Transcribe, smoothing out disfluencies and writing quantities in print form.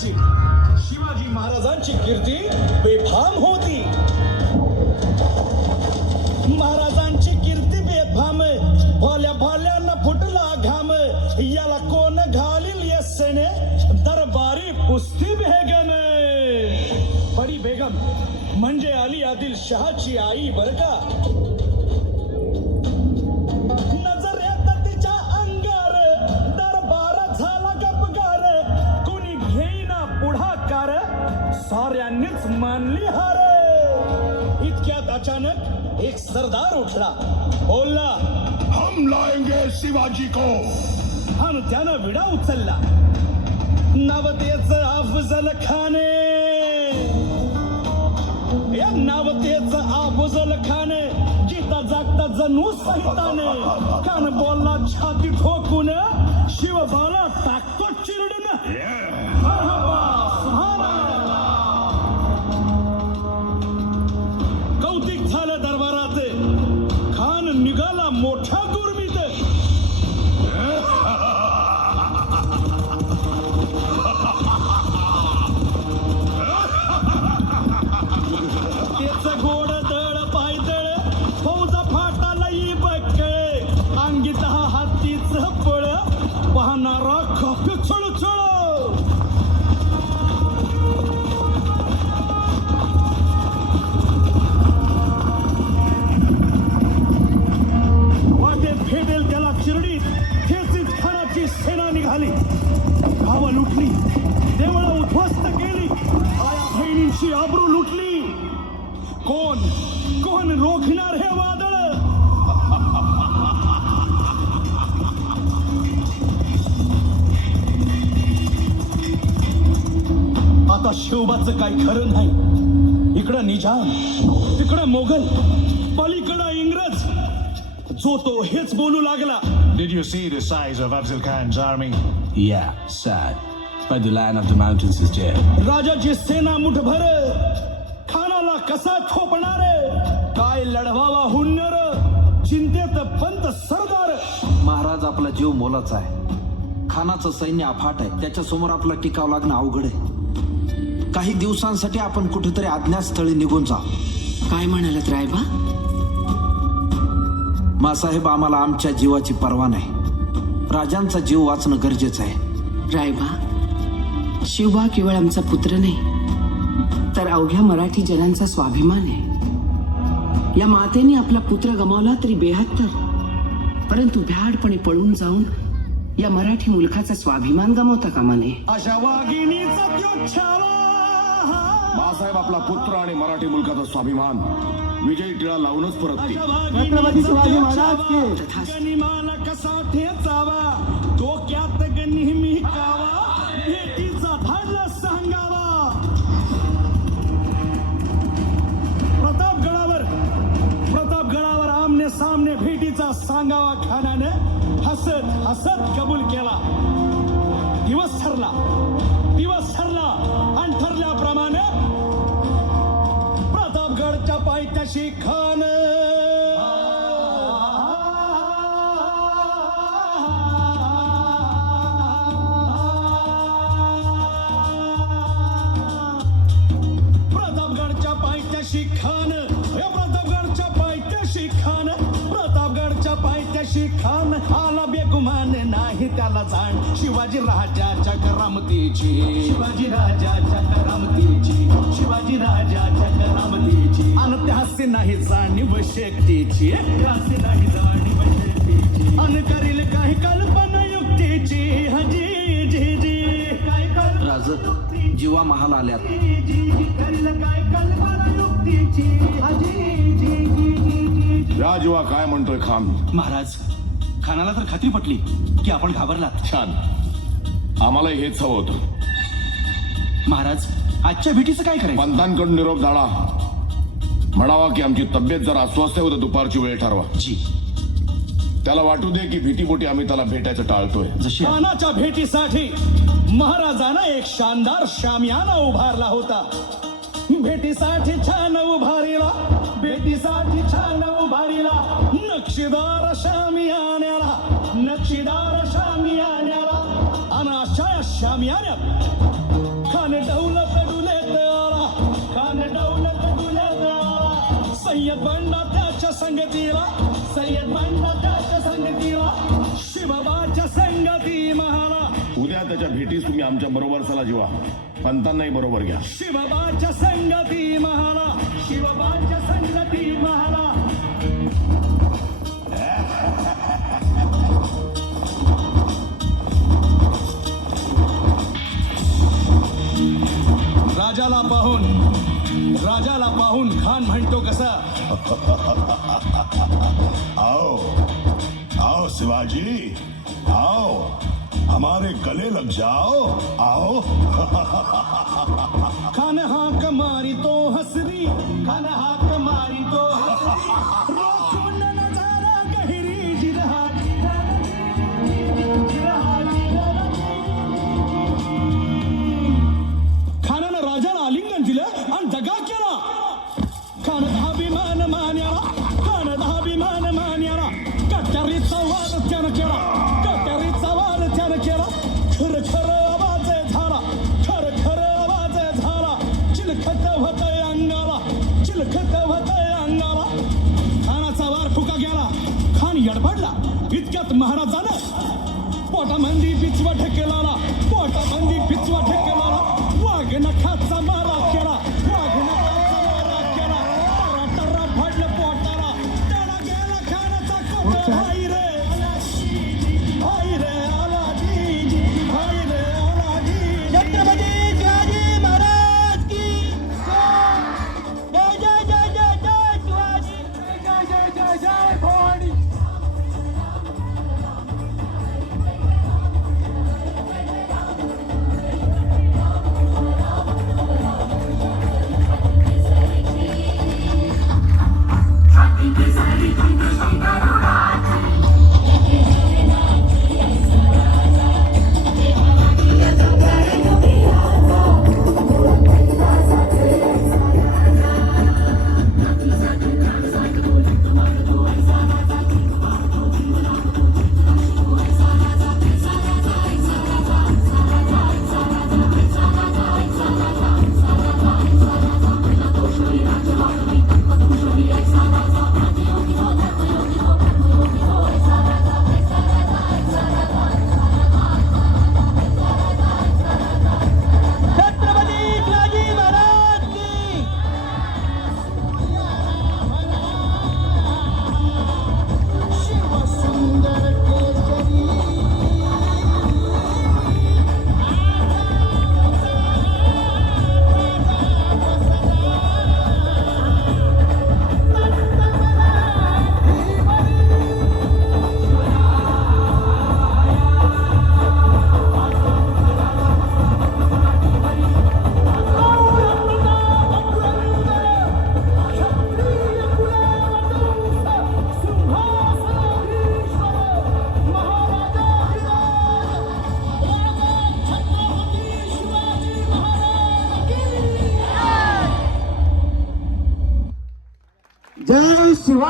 असायची. शिवाजी महाराजांची कीर्ती बेफाम होती. महाराजांची कीर्ती बेफाम, भोल्या भोल्यांना फुटला घाम. याला कोण घालील यस्सेने, दरबारी पुस्ती बेगम. बडी बेगम म्हणजे अली आदिल शहाची आई बर का. नजरेत तिच्या अंगार दरबार झाला गपगार. कुणी घेईना पुढाकार, साऱ्यांनीच मानली हार. इतक्यात अचानक एक सरदार उठला, बोलला, हम लाएंगे शिवाजी को. आणि त्यानं विडा उचलला. नवतेच अफजल खाने, या नवतेच अफजल खाने. गीता जागता जणू संताने. कान बोलला छाती ठोकून, शिवबाला टाकतो चिरडून. कौतिक झालं दरबारात. खान निघाला मोठा गुरमीत. त्याच गोड दळ पायदळ, फौजा फाटाला बकळे. अंगी 10 हातीच पळ, पाहणारा खप छळछळ. वाटे फेडेल त्याला चिरडीत ठेचीत खानाची सेना निघाली. गावं लुटली, देवळं उद्ध्वस्त केली, आया बहिणींची आबरू लुटली. कोण कोण रोखणार हे वादळ. आता शिवबाचं काही खरं नाही. इकडं निजाम, तिकडं मोगल, पलीकडं इंग्रज. जो तो हेच बोलू लागला. Did you see the size of Afzal Khan's army? Yeah, sad. But the Lion of the Mountains is dead. राजाची सेना मुठभर, खानाला कसा थोपणार. काय लढवावा हुन्नर, चिंतेत पंत सरदार. महाराज आपला जीव मोलाचा आहे. खानाचं सैन्य अफाट आहे. त्याच्यासमोर आपला टिकाव लागणं अवघड आहे. काही दिवसांसाठी आपण कुठेतरी अज्ञातस्थळी निघून जाऊ. काय म्हणालात रायबा? मासाहेब, आम्हाला आमच्या जीवाची पर्वा नाही. राजांचा जीव वाचणं गरजेचं आहे. रायबा, शिवबा केवळ आमचा पुत्र नाही, तर अवघ्या मराठी जनांचा स्वाभिमान आहे. या मातेने आपला पुत्र गमावला तरी 72, परंतु भ्याडपणे पळून जाऊन या मराठी मुलखाचा स्वाभिमान गमावता कामा नये. अशा वाघिणीचा त्यो छावा. बाळासाहेब आपला पुत्र आणि मराठी मुलकाचा स्वाभिमान विजयी टिळा लावूनच परततील. छत्रपती शिवाजी महाराज गनिमाला कसा ठेचावा, डोक्यात नेहमी कावा, भेटीचा धाडला सांगावा. प्रतापगडावर आमने सामने भेटीचा सांगावा. खानाने हसत हसत कबूल केला. दिवस ठरला आणि ठरल्याप्रमाणे प्रतापगडच्या पायथ्याशी खान प्रतापगडच्या पायथ्याशी खान आला बेगुमान नाही त्याला जाण. शिवाजी राजाच्या करामतीची, अन त्यासे नाही जाणीव शक्तीची, अन करील काही कल्पना युक्तीची. हजी जी जी काय राज, जीवा महाल आल्यात. करील काय कल्पना युक्तीची. हजी जी जी राजवा काय म्हणतोय खान? महाराज, खानाला तर खात्री पटली की आपण घाबरलात. छान, आम्हाला हेच हवं होतं. महाराज, आजच्या भेटीचं काय करायचं? पंतांकडून निरोप झाला. म्हणावा की आमची तब्येत जरा अस्वस्थ आहे, उद्या दुपारची वेळ ठरवा. जी. त्याला वाटू दे की भीतीपोटी आम्ही त्याला भेटायचं टाळतोय. जशी खानाच्या भेटीसाठी महाराजानं एक शानदार शामियाना उभारला होता. भेटीसाठी छान उभारीला, नक्षीदार शामियान्याला, आणि अशा या शामियान्यात संगतीला सय्यद मांडला त्याच्या संगतीला शिवबाच्या संगती महाला उद्या त्याच्या भेटीस तुम्ही आमच्या बरोबर चला जीवा. पंतांनाही बरोबर घ्या. शिवबाच्या संगती महाला शिवबाच्या संगती महाला राजाला पाहून खान म्हणतो कसा आओ आओ शिवाजी आओ हमारे गले लग जाओ आओ खान हाक मारी तो हसरी खान हाक मारी तो हसरी रोखून नजारा गहिरी जिरहा खानानं राजाला आलिंगन दिलं आणि दगा केला. खान अभिमान मान्याला खान अभिमान मान्याला कट्यारीचा वाद त्यानं केला कट्यारीचा वाद त्यानं केला. खर खर आवाज झाला खर खर आवाज झाला चिलखत होतय अंगाला चिलखत होतय अंगाला. खानाचा वार फुका गेला. खान यडबडला. इतक्यात महाराजानं पोटामंदी पिचवा ठेकेला पोटामंदी पिचवा ठेकेला वाघ नखाचा मारा केला वाघ नखाचा मारा केला. टरा टरा फाडलं पोटाला त्याला गेला खानाचा कोट. हाय रे हाय रे आलाजी हाय रे आलाजी. छत्रपती शिवाजी महाराज की जय जय जय जय जय शिवाजी जय जय जय जय भवानी. जय शिवाय.